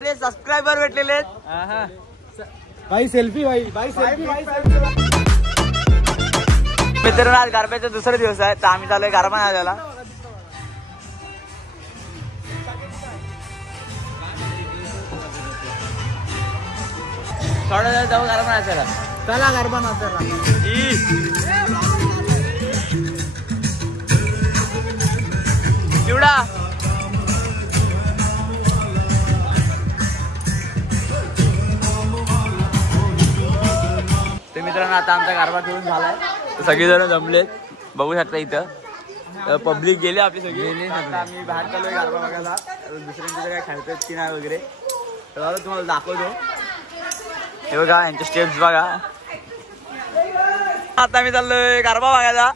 Subscriber भेटलेले भाई selfie भाई सेल्फी मित्रांनो, आज गरब्याचा दुसरा दिवस आहे तर आम्ही चाललोय गरबा नाचायला. थोडा वेळ जाऊ गरबा नाचायला. चला गरबा नाचायला. चिवडा ते मित्रांनो, आता आमचा गरबा खेळून झालाय. सगळेजण जमलेत, बघू शकता. इथं पब्लिक गेले आपली सगळी. आता आम्ही बाहेर चाललोय गरबा बघायला. दुसऱ्यांचे काय खेळतात की नाही वगैरे तर तुम्हाला दाखवतो. हे बघा, यांचे स्टेप्स बघा. आता मी चाललोय गरबा बघायला.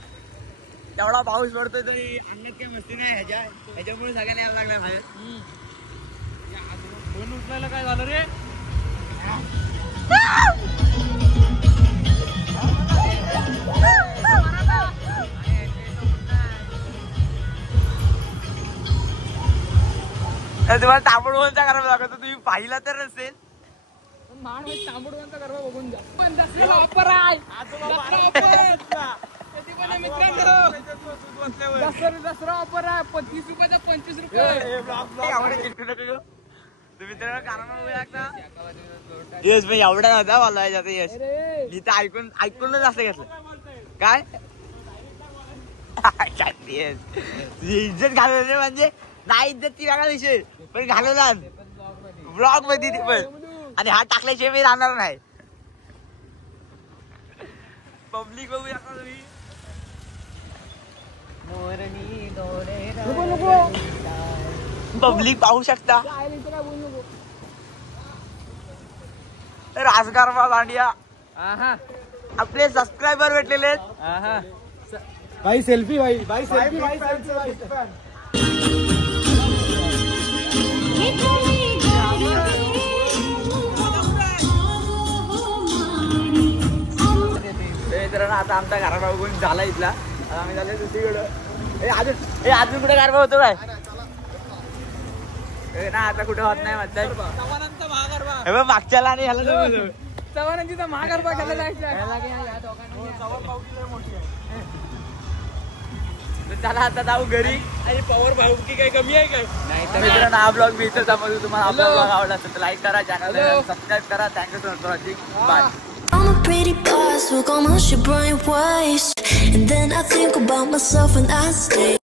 तेवढा पाऊस पडतोय तरी अंगात काही मस्ती नाही. ह्याच्यामुळे सगळ्यांनी यावं लागलं बाहेर. फोन उचलायला काय झालं रे? तुम्हाला तांबडवनचा गरबा दाखवतो. तुम्ही पाहिला तर नसेल. तांबडवनचा गरबा बघून जा. दसरा ऑफर आहे. 25 रुपयाचा 25 रुपये. तुम्ही तर यश भाई एवढा नव्हता मला याच्यात. यश इथं ऐकूनच असं घेतलं काय तुझी इज्जत घालवली म्हणजे नाही. इज्जत ती वेगळा विषय, पण घालवला ब्लॉग मध्ये पण. आणि हा टाकल्याशिवाय मी राहणार नाही. पब्लिक बघू शकता तुम्ही. पब्लिक पाहू शकता. राजगरबा दांडिया. आपले सबस्क्रायबर भेटलेले भाई सेल्फी भाई सेल्फी मित्रांनो, आता आमचा गरबा बघून झाला इथला. आता आम्ही झाले दुसरीकडं. अजून कुठे गरबा होतो काय ना? आता कुठे होत नाही म्हणतात. मागच्याला आणि ह्याला चव्हाणांचा महागरबा खेळला जायचा. चला आता जाऊ घरी. आणि पॉवर भाऊ की काही कमी आहे काय नाही. तर मित्रांनो, हा ब्लॉग मी इथं समजू. तुम्हाला आपला ब्लॉग आवडला असेल तर लाईक करा, चॅनल सबस्क्राईब करा. Thank you for watching. Bye. I'm a pretty boss, look almost your brain waste. And then I think about myself and I stay.